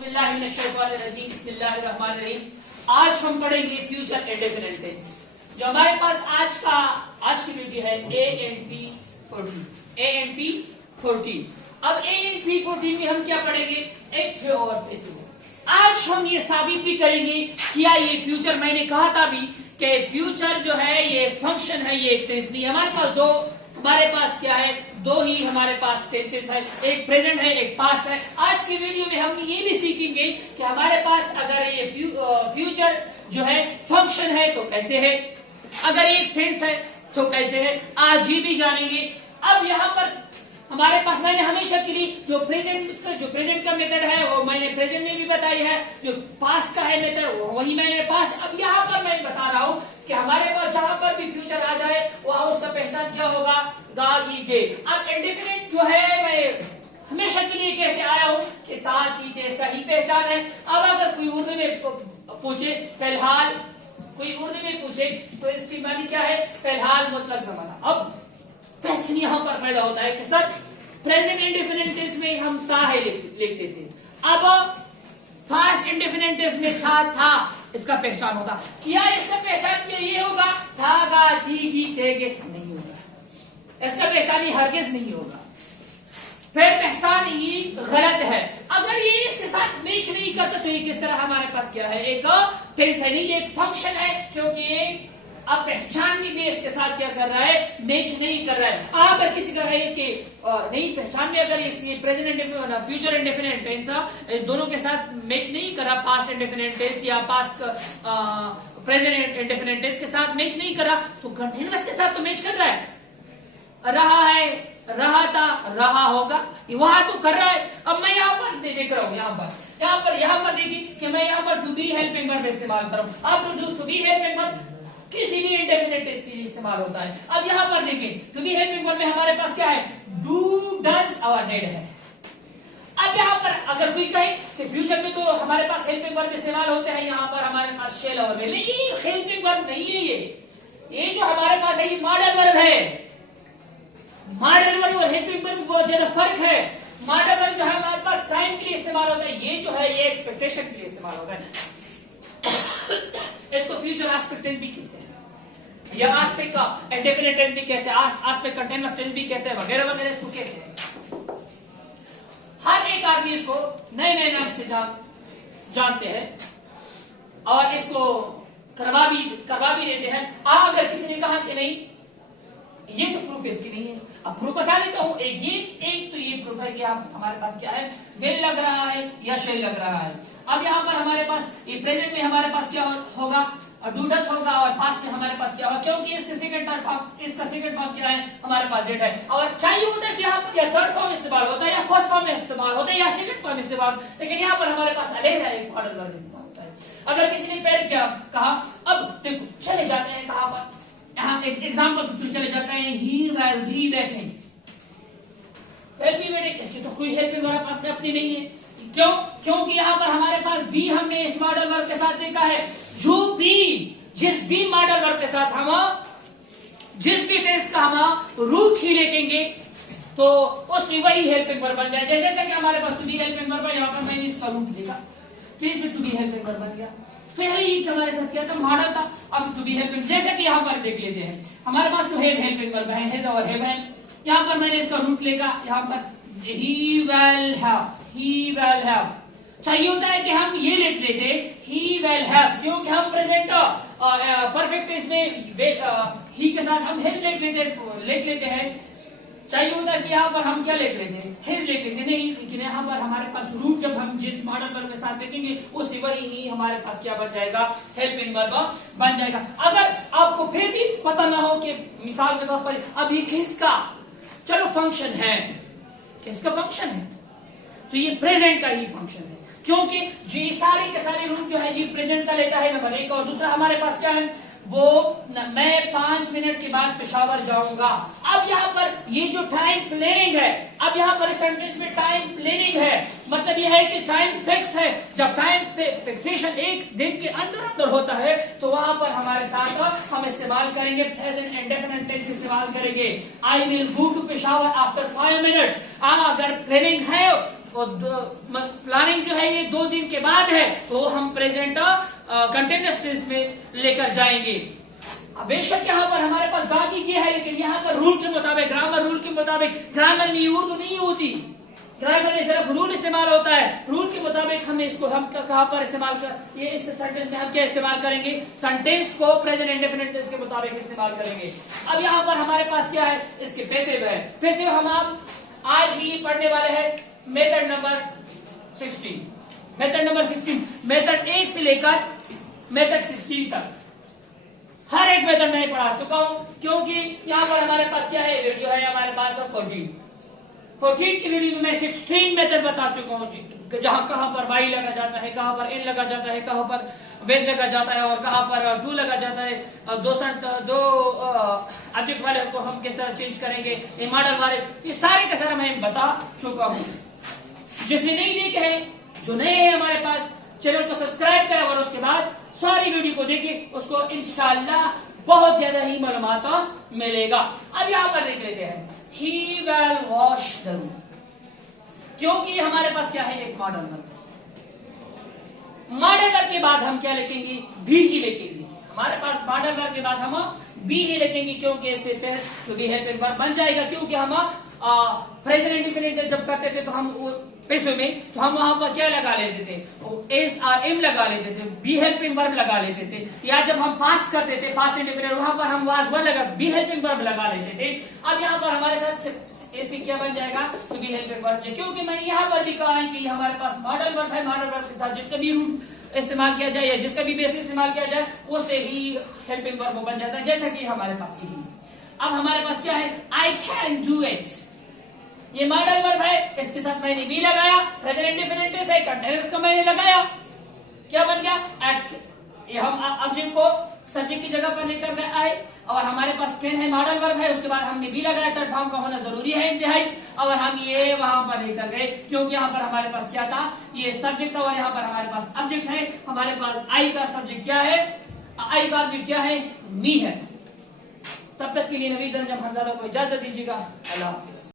बिस्मिल्लाहिर्रहमानिर्रहीम। आज हम पढ़ेंगे फ्यूचर इंडेफिनिट टेंस। जो हमारे पास आज की वीडियो है ANP14। अब ANP14 में हम क्या पढ़ेंगे, एक थे और पैसिव। आज हम ये साबित भी करेंगे क्या ये फ्यूचर, मैंने कहा था भी कि फ्यूचर जो है ये फंक्शन है, ये एक टेंस नहीं। हमारे पास क्या है, दो ही हमारे पास टेंसेस है, एक प्रेजेंट है एक पास्ट है। आज की वीडियो में हम ये भी सीखेंगे कि हमारे पास अगर ये फ्यूचर जो है फंक्शन है तो कैसे है, अगर एक टेंस है तो कैसे है, आज ये भी जानेंगे। अब यहाँ पर हमारे पास मैंने हमेशा के लिए जो प्रेजेंट का मेथड है वो मैंने प्रेजेंट में भी बताई है, जो पास्ट का है मेथड वो वही मैंने पास्ट। अब यहाँ पर मैं बता रहा हूँ कि हमारे पास जहां पर भी फ्यूचर आ जाए वहां उसका पहचान क्या होगा, दा ई गे। अब इंडेफिनिट जो है मैं हमेशा के लिए कहते आया हूँ कि ता ती ते इसका ही पहचान है। अब अगर कोई उर्दू में पूछे फिलहाल, कोई उर्दू में पूछे तो इसकी मानी क्या है, फिलहाल मुतलक जमाना। अब क्वेश्चन यहाँ पर पैदा होता है कि सर प्रेजेंट इंडेफिनिट टेंस में हम ता है लिखते थे, अब पास्ट इंडेफिनिट टेंस में था इसका पहचान होगा क्या, इसका पहचान क्या ये होगा, था गा थी गी थे गे नहीं होगा, इसका पहचान ही हरगिज नहीं होगा, फिर पहचान ही गलत है। अगर ये इसके साथ मैच नहीं करता तो ये किस तरह हमारे पास क्या है, एक टेंस है नहीं, ये एक फंक्शन है, क्योंकि अब पहचान भी इसके साथ क्या कर रहा है, मैच नहीं कर रहा है। अगर किसी का है कि नहीं पहचान में अगर ये present indefinite future indefinite tense दोनों के साथ मैच नहीं कर रहा, पास्ट इंडेफिनिट टेंस या पास्ट प्रेजेंट इंडेफिनिट टेंस के साथ मैच नहीं कर रहा, तो कंटीन्यूअस के साथ तो मैच कर रहा है, रहा है, रहा था, रहा होगा, वहां तो कर रहा है। अब मैं यहाँ पर देख रहा हूँ, यहाँ पर देखिए कि मैं यहाँ पर टू बी हेल्पिंग वर्ब इस्तेमाल कर रहा हूँ। अब टू बी हेल्पिंग वर्ब किसी भी इंडेफिनिट टेंस के लिए इस्तेमाल होता है। अब यहाँ पर देखिए टू बी हेल्पिंग वर्ब में हमारे पास क्या है, डू डज और डिड है। अब यहाँ पर अगर कोई कहे कि फ्यूचर में तो हमारे पास हेल्पिंग वर्ब इस्तेमाल होते हैं, यहाँ पर हमारे पास शेल और विल, ये हेल्पिंग वर्ब नहीं है, ये जो हमारे पास है ये मॉडल वर्ब है। मॉडल वर्ब और हेल्पिंग वर्ब में बहुत ज्यादा फर्क है। मॉडल वर्ब जो है हमारे पास टाइम के लिए इस्तेमाल होता है, ये जो है ये एक्सपेक्टेशन के लिए इस्तेमाल होता है। इसको फ्यूचर एस्पेक्ट टेंस भी कहते हैं, या एस्पेक्ट का इंडेफिनिट टेंस भी कहते हैं, एस्पेक्ट कंटीन्यूअस टेंस भी कहते हैं, वगैरह वगैरह इसको कहते हैं। हर एक आदमी इसको नए नए नाम से जानते हैं और इसको करवा भी देते हैं। अगर किसी ने कहा कि नहीं ये तो प्रूफ इसकी नहीं है, अब प्रूफ बता देता हूं। एक तो ये प्रूफ है कि हमारे पास क्या है, विल लग रहा है या शेल लग रहा है। अब यहाँ पर हमारे पास ये प्रेजेंट में हमारे पास क्या होगा, डू डज होगा, और पास्ट में हमारे पास क्या होगा, क्योंकि इसका सेकंड फॉर्म क्या है, हमारे पास डेट है। और चाहिए होता है कि यहाँ पर या थर्ड फॉर्म इस्तेमाल होता है या फर्स्ट फॉर्म में इस्तेमाल होता है या सेकंड फॉर्म इस्तेमाल, लेकिन यहाँ पर हमारे पास अलग एक मॉडल वर्ब इस्तेमाल होता है। अगर किसी ने पहले क्या कहा, अब देखो चले जाते हैं कहां पर, यहाँ एक एग्जाम्पल चले जाते हैं, ही विल बी वेटिंग, इसकी तो कोई हेल्पिंग वर्ब अपनी नहीं है। क्यों? क्योंकि यहाँ पर हमारे पास बी हमने इस मॉडल वर्ब के साथ लिखा है, जो भी जिस भी मॉडल वर्ब के साथ हम जिस भी टेंस का हम रूट ही लेंगे तो उस वही हेल्पिंग वर्ब बन जाए। जैसे कि हमारे पास टू बी हेल्पिंग वर्ब है, यहाँ पर मैंने इसका रूट लिखा तो इसे टू बी हेल्पिंग वर्ब बन गया। पहले ही हमारे साथ क्या था, मॉडल था, अब टू बी हेल्पिंग। जैसे कि यहाँ पर देख लेते हैं हमारे पास जो हेल्पिंग वर्ब है, हैज और हैव है, यहाँ पर मैंने इसका रूट लेगा, यहाँ पर ही विल हैव। चाहिए होता है कि हम ये लिख लेते ही विल हैज, क्योंकि हम प्रेजेंट परफेक्ट टेंस में ही के साथ हम हैज लिख लेते हैं। चाहिए होता है कि यहाँ पर हम क्या लिख लेते हैं, हैज लिख लेते नहीं, लेकिन यहाँ पर हमारे पास रूट जब हम जिस मॉडल वर्ब के साथ लिखेंगे उसी वही ही हमारे पास क्या बन जाएगा, हेल्पिंग वर्ब बन जाएगा। अगर आपको फिर भी पता ना हो कि मिसाल के तौर पर अब ये किसका चलो फंक्शन है, किसका फंक्शन है, तो ये प्रेजेंट का ही फंक्शन है, क्योंकि जी सारे के सारे रूट जो है जी प्रेजेंट का लेता है, नंबर एक। और दूसरा हमारे पास क्या है, वो मैं 5 मिनट के बाद पेशावर जाऊंगा। अब यहाँ पर ये जो टाइम प्लानिंग है, अब यहाँ पर इस सेंटेंस में टाइम प्लानिंग है, मतलब ये है कि टाइम फिक्स है। जब टाइम फिक्सेशन एक दिन के अंदर होता है तो वहां पर हमारे साथ हम इस्तेमाल करेंगे प्रेजेंट इंडेफिनिट टेंस इस्तेमाल करेंगे। I will go to Peshawar after 5 minutes. अगर प्लानिंग है, प्लानिंग जो है ये 2 दिन बाद है तो हम प्रेजेंट कंटिन्यूअस टेंस में लेकर जाएंगे। बेशक यहाँ पर हमारे पास बाकी क्या है, लेकिन यहाँ पर रूल के मुताबिक, ग्रामर रूल के मुताबिक, ग्रामर में उर्दू नहीं होती, ग्रामर में सिर्फ रूल इस्तेमाल होता है। रूल के मुताबिक हम इसको हम कहाँ पर इस्तेमाल कर, ये इस सेंटेंस में हम क्या इस्तेमाल करेंगे, सेंटेंस को प्रेजेंट इंडेफिनिट टेंस के मुताबिक इस्तेमाल करेंगे। अब यहाँ पर हमारे पास क्या है, इसके पैसिव है। पैसिव हम आप आज ही पढ़ने वाले हैं method number 16, method number 16, method 1 से लेकर मेथड 16 तक हर एक मेथड मैं पढ़ा चुका हूं, क्योंकि यहाँ पर हमारे पास क्या है, वीडियो है हमारे पास 14 की वीडियो में मैं 16 मेथड बता चुका हूँ, जहां कहां पर वाई लगा जाता है, कहां पर इन लगा जाता है, कहां पर वेद लगा जाता है और कहां पर टू लगा जाता है, दो ऑब्जेक्ट वाले को हम किस तरह चेंज करेंगे, इन मॉडल वाले, ये सारे का सारा मैं बता चुका हूँ। जिसने नहीं देखे हैं, जो नए हैं हमारे पास, चैनल को सब्सक्राइब करें और उसके बाद सारी वीडियो को देखें, उसको इंशाल्लाह बहुत ज्यादा ही मालूमात मिलेगा। अब यहाँ पर देख लेते हैं, he will wash the room, क्योंकि हमारे पास क्या है, एक मॉडल वर्ब। मॉडल वर्ब के बाद हम क्या लिखेंगे, भी ही लिखेंगे। हमारे पास मॉडल वर्ब के बाद हम भी ही लिखेंगे, क्योंकि इससे फिर भी हेल्पिंग वर्ब बन जाएगा। क्योंकि हम प्रेजेंट इंडेफिनिट जब करते थे तो हम पैसों में, तो हम वहां पर क्या लगा लेते थे, एस आर एम लगा लेते थे, बी हेल्पिंग वर्ब लगा लेते थे, या जब हम पास करते थे पास इंडेफिनिट, वहां पर हम वाज वर्ब लगा बी हेल्पिंग वर्ब लगा लेते थे। अब यहाँ पर हमारे साथ ऐसे क्या बन जाएगा, तो बी हेल्पिंग वर्ब, क्योंकि मैंने यहाँ पर भी कहा है कि हमारे पास मॉडल वर्ब है, मॉडल वर्ब के साथ जिसका भी रूट इस्तेमाल किया जाए या जिसका भी बेसिस इस्तेमाल किया जाए उससे ही हेल्पिंग वर्ब बन जाता है, जैसा कि हमारे पास यही। अब हमारे पास क्या है, आई कैन डू इट, ये मॉडल वर्ब है, इसके साथ मैंने भी लगाया, प्रेजेंट इंडेफिनिट टेंस है, कंटीन्यूअस का मैंने लगाया, क्या बन गया, ये हम ऑब्जेक्ट को सब्जेक्ट की जगह पर लेकर गए आए, और हमारे पास कैन है, मॉडल वर्ब है, उसके बाद हमने भी लगाया, थर्ड फॉर्म का होना जरूरी है इंतहाई, और हम ये वहां पर लेकर गए, क्योंकि यहाँ पर हमारे पास क्या था, ये सब्जेक्ट था और यहाँ पर हमारे पास ऑब्जेक्ट है। हमारे पास आई का सब्जेक्ट क्या है, आई का ऑब्जेक्ट क्या है, मी है। तब तक के लिए नवीद अंजम हंजादा को इजाजत दीजिएगा। अल्लाह हाफिज।